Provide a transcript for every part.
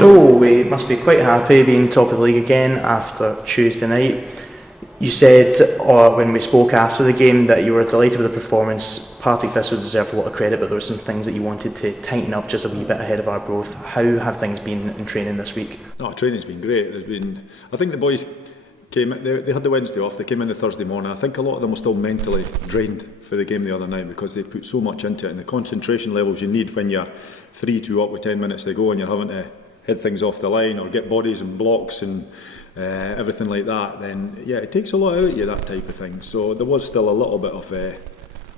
So we must be quite happy being top of the league again after Tuesday night. You said when we spoke after the game that you were delighted with the performance. Partick Thistle deserved a lot of credit, but there were some things that you wanted to tighten up just a wee bit ahead of Arbroath. How have things been in training this week? Training's been great. I think the boys came. They had the Wednesday off. They came in the Thursday morning. I think a lot of them were still mentally drained for the game the other night because they put so much into it, and the concentration levels you need when you're 3-2 up with 10 minutes to go and you're having to head things off the line or get bodies and blocks and everything like that, then yeah, it takes a lot out of you, that type of thing. So there was still a little bit of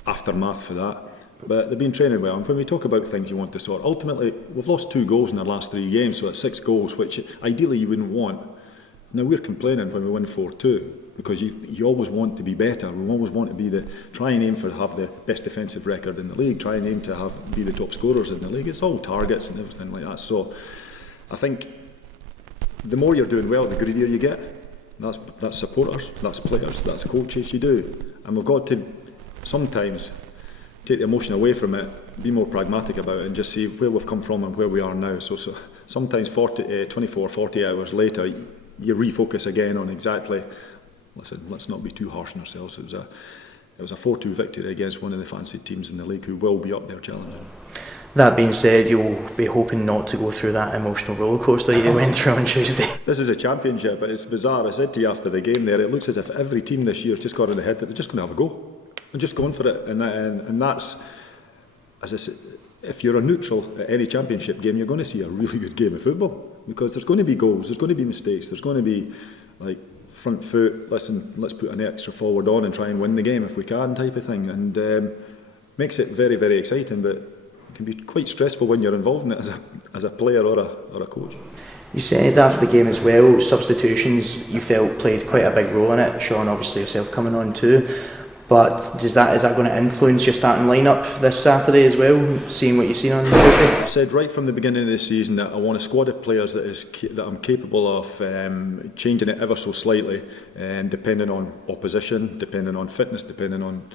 aftermath for that, but they've been training well. And when we talk about things you want to sort, ultimately we've lost 2 goals in our last 3 games, so it's 6 goals, which ideally you wouldn't want. Now we're complaining when we win 4-2 because you always want to be better. We always want to try and aim for have the best defensive record in the league, try and aim to be the top scorers in the league. It's all targets and everything like that. So I think the more you're doing well, the greedier you get. That's supporters, that's players, that's coaches. You do, and we've got to sometimes take the emotion away from it, be more pragmatic about it, and just see where we've come from and where we are now. So sometimes 24, 40 hours later, you refocus again on exactly. Listen, let's not be too harsh on ourselves. It was a 4-2 victory against one of the fancied teams in the league who will be up there challenging. That being said, you'll be hoping not to go through that emotional rollercoaster that you went through on Tuesday. This is a championship, but it's bizarre. I said to you after the game there, it looks as if every team this year has just got in the head that they're just going to have a go and just going for it. And that's, as I said, if you're a neutral at any championship game, you're going to see a really good game of football because there's going to be goals, there's going to be mistakes, there's going to be like front foot, listen, let's put an extra forward on and try and win the game if we can type of thing. And makes it very, very exciting, but it can be quite stressful when you're involved in it as a player or a coach. You said after the game as well, substitutions you felt played quite a big role in it. Sean, obviously yourself coming on too. But is that going to influence your starting lineup this Saturday as well, seeing what you've seen on Tuesday? I've said right from the beginning of the season that I want a squad of players that I'm capable of changing it ever so slightly, depending on opposition, depending on fitness, depending on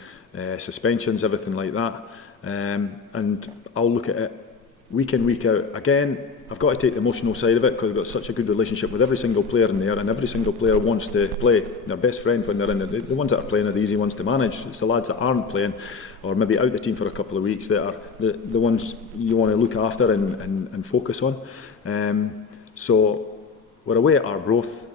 suspensions, everything like that. And I'll look at it week in, week out. Again, I've got to take the emotional side of it because I've got such a good relationship with every single player in there, and every single player wants to play. Their best friend when they're in there. The ones that are playing are the easy ones to manage. It's the lads that aren't playing or maybe out the team for a couple of weeks that are the ones you want to look after and focus on. So we're away at Arbroath.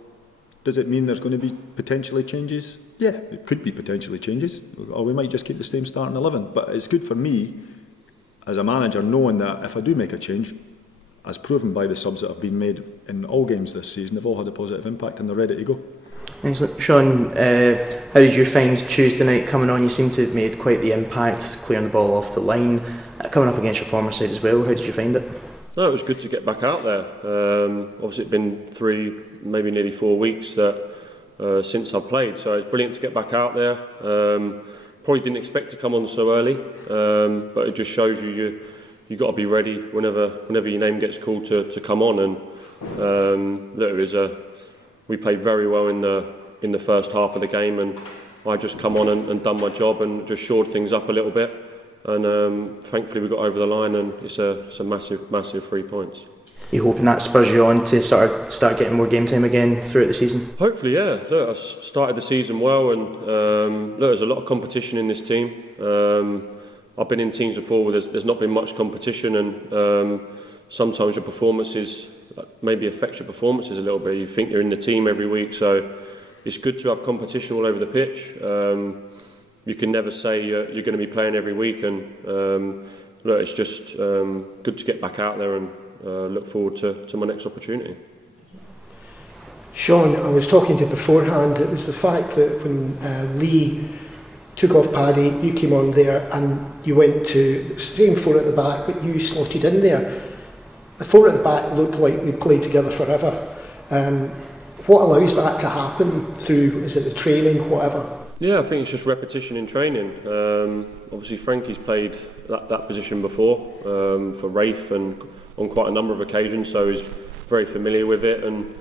Does it mean there's going to be potentially changes? Yeah, it could be potentially changes, or we might just keep the same starting 11. But it's good for me as a manager knowing that if I do make a change, as proven by the subs that have been made in all games this season, they've all had a positive impact and they're ready to go. Excellent. Sean, how did you find Tuesday night coming on? You seem to have made quite the impact, clearing the ball off the line, coming up against your former side as well. How did you find it? No, it was good to get back out there. Obviously, it's been 3, maybe nearly 4 weeks since I played, so it's brilliant to get back out there. Probably didn't expect to come on so early, but it just shows you got to be ready whenever your name gets called to come on. And we played very well in the first half of the game, and I just come on and done my job and just shored things up a little bit. And thankfully we got over the line, and it's a massive 3 points. You hoping that spurs you on to sort of start getting more game time again throughout the season? Hopefully, yeah. Look, I started the season well, and there's a lot of competition in this team. I've been in teams before where there's not been much competition, and sometimes your performances maybe affects your performances a little bit. You think you're in the team every week, so it's good to have competition all over the pitch. You can never say you're going to be playing every week, and look, it's just good to get back out there and look forward to my next opportunity. Sean, I was talking to you beforehand. It was the fact that when Lee took off Paddy, you came on there and you went to same 4 at the back, but you slotted in there. The 4 at the back looked like they played together forever. What allows that to happen through, is it the training, whatever? Yeah, I think it's just repetition in training. Obviously Frankie's played that position before for Rafe and on quite a number of occasions, so he's very familiar with it. And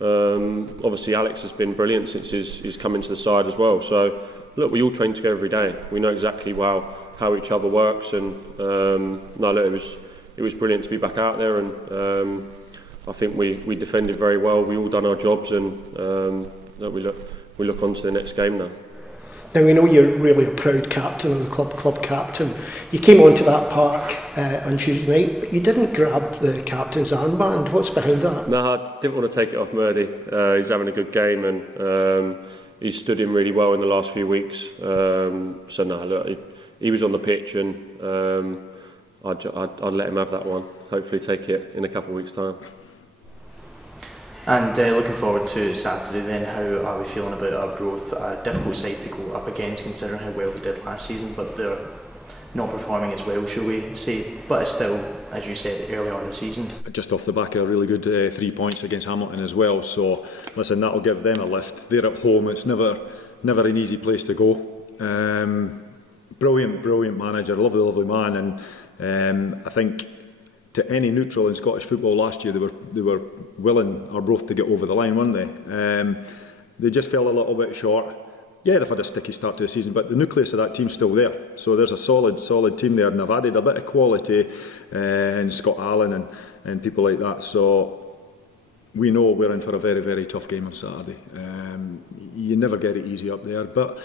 obviously Alex has been brilliant since he's come into the side as well. So look, we all train together every day. We know exactly how each other works, and no, look, it was brilliant to be back out there, and I think we defended very well. We all done our jobs, and we look on to the next game now. Now we know you're really a proud captain of the club captain. You came onto that park on Tuesday night, but you didn't grab the captain's armband. What's behind that? No, I didn't want to take it off Murdy. He's having a good game, and he's stood in really well in the last few weeks. So no, look, he was on the pitch, and I'd let him have that one. Hopefully take it in a couple of weeks' time. And looking forward to Saturday then, how are we feeling about our growth? A difficult side to go up against considering how well they did last season, but they're not performing as well, shall we say, but it's still, as you said, early on in the season. Just off the back of a really good 3 points against Hamilton as well, so listen, that'll give them a lift. They're at home, it's never an easy place to go. Brilliant manager, lovely man, and I think to any neutral in Scottish football last year, they were willing, or both, to get over the line, weren't they? They just fell a little bit short. Yeah, they've had a sticky start to the season, but the nucleus of that team's still there. So there's a solid team there, and they've added a bit of quality, and Scott Allen and people like that. So we know we're in for a very tough game on Saturday. You never get it easy up there, but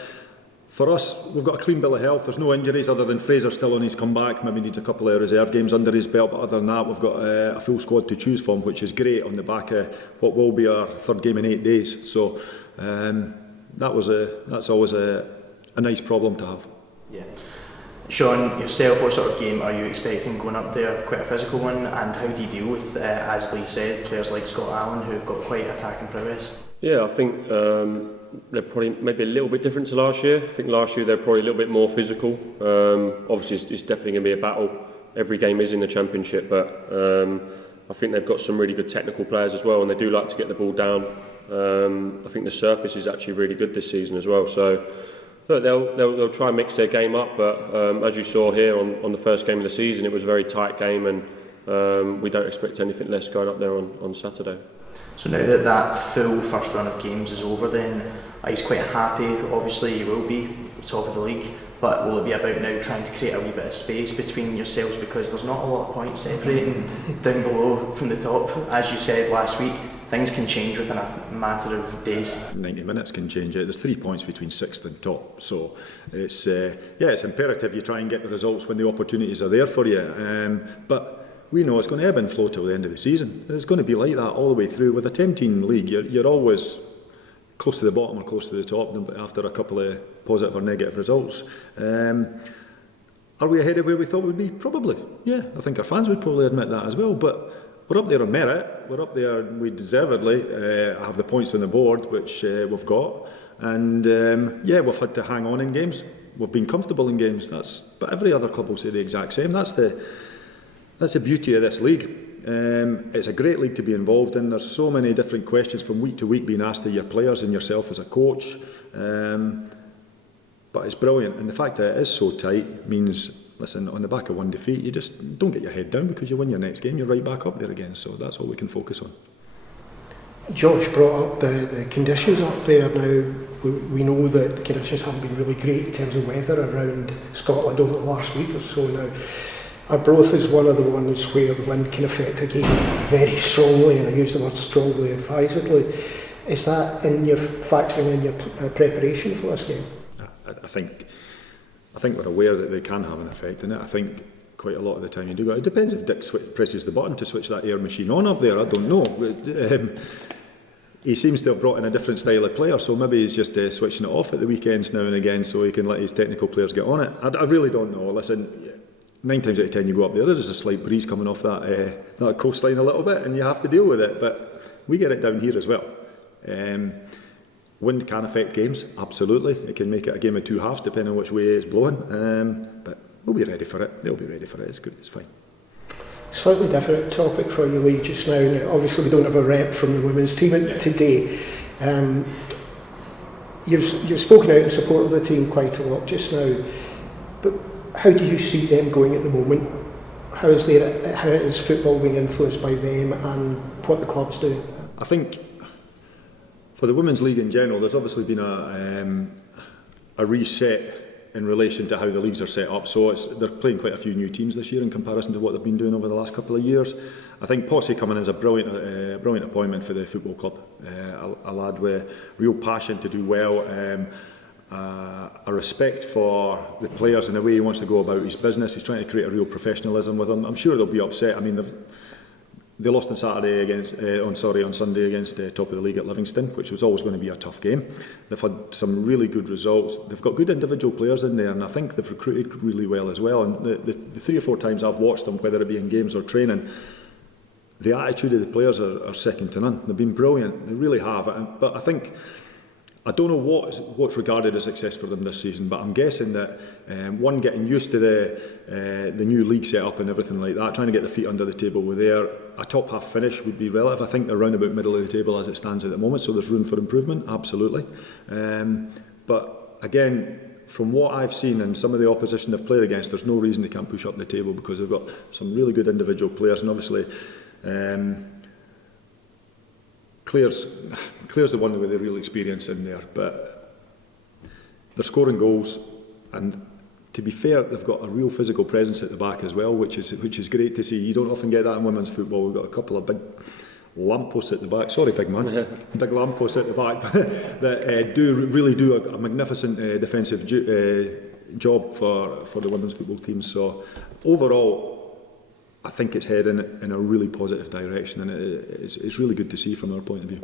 for us, we've got a clean bill of health. There's no injuries other than Fraser still on his comeback. Maybe needs a couple of reserve games under his belt, but other than that, we've got a full squad to choose from, which is great on the back of what will be our third game in 8 days. So that's always a nice problem to have. Yeah. Sean, yourself, what sort of game are you expecting going up there? Quite a physical one, and how do you deal with, as Lee said, players like Scott Allen who've got quite attacking prowess? Yeah, I think they're probably maybe a little bit different to last year. I think last year they're probably a little bit more physical. Obviously it's definitely going to be a battle. Every game is in the Championship, but I think they've got some really good technical players as well, and they do like to get the ball down. I think the surface is actually really good this season as well. So look, they'll try and mix their game up, but as you saw here on the first game of the season, it was a very tight game, and we don't expect anything less going up there on Saturday. So now that full first run of games is over then, he's quite happy, obviously you will be top of the league, but will it be about now trying to create a wee bit of space between yourselves, because there's not a lot of points separating down below from the top? As you said last week, things can change within a matter of days. 90 minutes can change it. There's 3 points between sixth and top, so it's imperative you try and get the results when the opportunities are there for you. But we know it's going to ebb and flow till the end of the season. It's going to be like that all the way through. With a 10-team league, you're always close to the bottom or close to the top after a couple of positive or negative results. Are we ahead of where we thought we'd be? Probably. Yeah, I think our fans would probably admit that as well. But we're up there on merit. We're up there. We deservedly have the points on the board, which we've got. And we've had to hang on in games. We've been comfortable in games. But every other club will say the exact same. That's the beauty of this league. It's a great league to be involved in. There's so many different questions from week to week being asked of your players and yourself as a coach. But it's brilliant, and the fact that it is so tight means, listen, on the back of one defeat, you just don't get your head down, because you win your next game, you're right back up there again. So that's all we can focus on. Josh brought up the conditions up there. Now we know that the conditions haven't been really great in terms of weather around Scotland over the last week or so now. Arbroath is one of the ones where the wind can affect a game very strongly, and I use the word strongly advisedly. Is that factoring in your preparation for this game? I think we're aware that they can have an effect in it. I think quite a lot of the time you do. It depends if Dick presses the button to switch that air machine on up there. I don't know. But, he seems to have brought in a different style of player, so maybe he's just switching it off at the weekends now and again so he can let his technical players get on it. I really don't know. Listen, 9 times out of 10 you go up there is a slight breeze coming off that coastline a little bit, and you have to deal with it, but we get it down here as well. Wind can affect games, absolutely. It can make it a game of two halves depending on which way it's blowing, but we'll be ready for it. They'll be ready for it. It's good, it's fine. Slightly different topic for you, Lee, just now. Now, obviously we don't have a rep from the women's team today. You've spoken out in support of the team quite a lot just now, but how do you see them going at the moment? How is football being influenced by them and what the club's doing? I think for the Women's League in general, there's obviously been a reset in relation to how the leagues are set up. So they're playing quite a few new teams this year in comparison to what they've been doing over the last couple of years. I think Posse coming in is a brilliant appointment for the football club. A lad with real passion to do well, a respect for the players and the way he wants to go about his business. He's trying to create a real professionalism with them. I'm sure they'll be upset. I mean, they lost on Sunday against top of the league at Livingston, which was always going to be a tough game. They've had some really good results. They've got good individual players in there, and I think they've recruited really well as well. And the 3 or 4 times I've watched them, whether it be in games or training, the attitude of the players are second to none. They've been brilliant. They really have. But I think, I don't know what's regarded as success for them this season, but I'm guessing that one, getting used to the new league setup and everything like that, trying to get the feet under the table with there. A top half finish would be relative. I think they're round about middle of the table as it stands at the moment, so there's room for improvement, absolutely. But again, from what I've seen and some of the opposition they've played against, there's no reason they can't push up the table, because they've got some really good individual players, and obviously Claire's the one with the real experience in there, but they're scoring goals, and to be fair, they've got a real physical presence at the back as well, which is great to see. You don't often get that in women's football. We've got a couple of big lampposts at the back. Sorry, big man, big lampposts at the back that really do a magnificent defensive job for the women's football team. So overall, I think it's heading in a really positive direction, and it's really good to see from our point of view.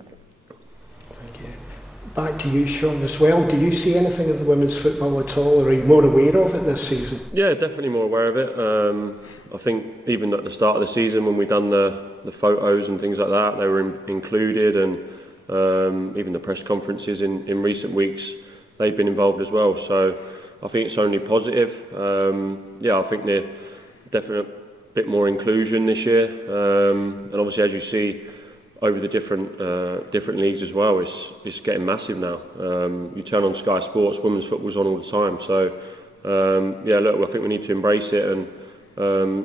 Thank you. Back to you, Sean, as well. Do you see anything of the women's football at all, or are you more aware of it this season? Yeah, definitely more aware of it. I think even at the start of the season, when we done the photos and things like that, they were included, and even the press conferences in recent weeks, they've been involved as well. So I think it's only positive. I think they're definitely bit more inclusion this year, and obviously, as you see over the different leagues as well, it's getting massive now. You turn on Sky Sports, women's football's on all the time. So I think we need to embrace it and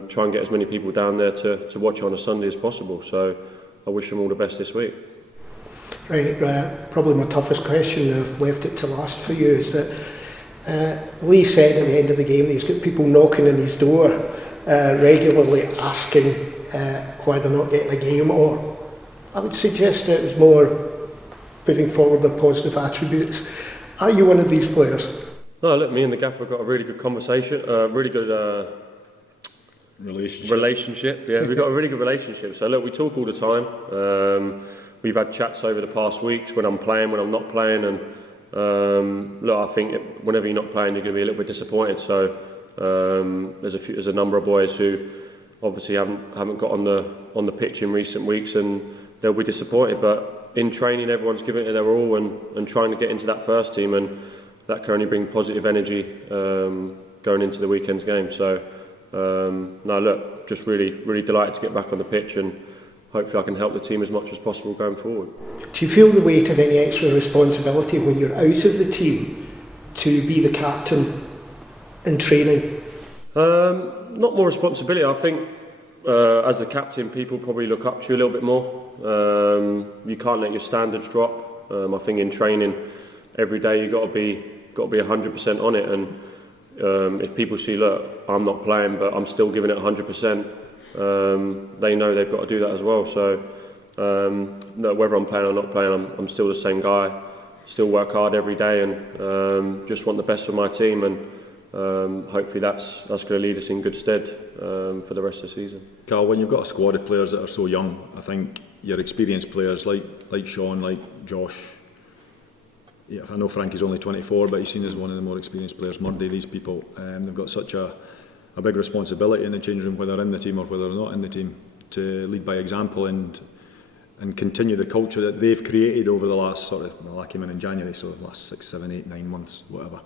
try and get as many people down there to watch on a Sunday as possible. So I wish them all the best this week. Right, probably my toughest question, I've left it to last for you, is that Lee said at the end of the game that he's got people knocking on his door regularly asking why they're not getting a game, or I would suggest that it was more putting forward the positive attributes. Are you one of these players? No, look, me and the gaffer got a really good conversation, really good relationship. Yeah, we've got a really good relationship. So look, we talk all the time. We've had chats over the past weeks when I'm playing, when I'm not playing, and look, I think whenever you're not playing, you're going to be a little bit disappointed. So there's a number of boys who obviously haven't got on the pitch in recent weeks, and they'll be disappointed. But in training, everyone's giving it their all and trying to get into that first team, and that can only bring positive energy going into the weekend's game. So no, look, just really delighted to get back on the pitch, and hopefully I can help the team as much as possible going forward. Do you feel the weight of any extra responsibility when you're out of the team to be the captain in training? Not more responsibility. I think as a captain, people probably look up to you a little bit more. You can't let your standards drop. I think in training every day you've got to be 100% on it, and if people see, look, I'm not playing but I'm still giving it 100%, they know they've got to do that as well. So no, whether I'm playing or not playing, I'm still the same guy, still work hard every day, and just want the best for my team, and hopefully that's going to lead us in good stead for the rest of the season. Carl, when you've got a squad of players that are so young, I think your experienced players like Sean, like Josh, yeah, I know Frankie's only 24, but he's seen as one of the more experienced players. Murdy, these people, they've got such a big responsibility in the change room, whether in the team or whether they're not in the team, to lead by example and continue the culture that they've created over the last I came in January, so the last 6, 7, 8, 9 months, whatever.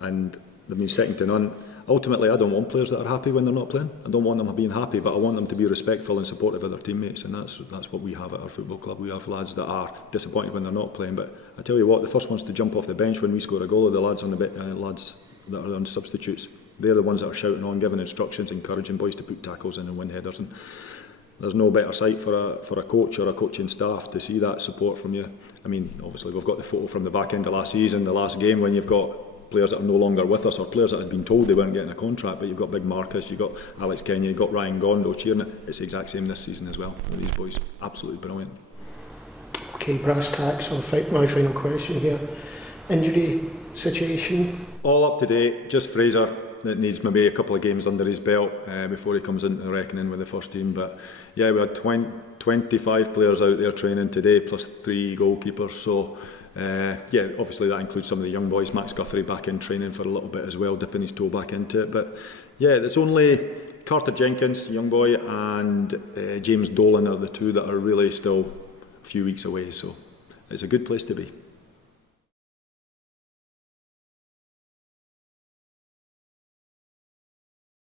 And they've been second to none. Ultimately, I don't want players that are happy when they're not playing. I don't want them being happy, but I want them to be respectful and supportive of their teammates, and that's what we have at our football club. We have lads that are disappointed when they're not playing, but I tell you what, the first ones to jump off the bench when we score a goal are the lads lads that are on substitutes. They're the ones that are shouting on, giving instructions, encouraging boys to put tackles in and win headers. And there's no better sight for a coach or a coaching staff to see that support from you. I mean, obviously we've got the photo from the back end of last season, the last game, when you've got players that are no longer with us, or players that had been told they weren't getting a contract, but you've got big Marcus, you've got Alex Kenya, you've got Ryan Gondo cheering it. It's the exact same this season as well. These boys, absolutely brilliant. Okay, brass tacks on my final question here. Injury situation? All up to date, just Fraser that needs maybe a couple of games under his belt before he comes into the reckoning with the first team. But yeah, we had 25 players out there training today, plus 3 goalkeepers. So yeah, obviously that includes some of the young boys. Max Guthrie back in training for a little bit as well, dipping his toe back into it. But yeah, there's only Carter Jenkins, young boy, and James Dolan are the 2 that are really still a few weeks away. So it's a good place to be.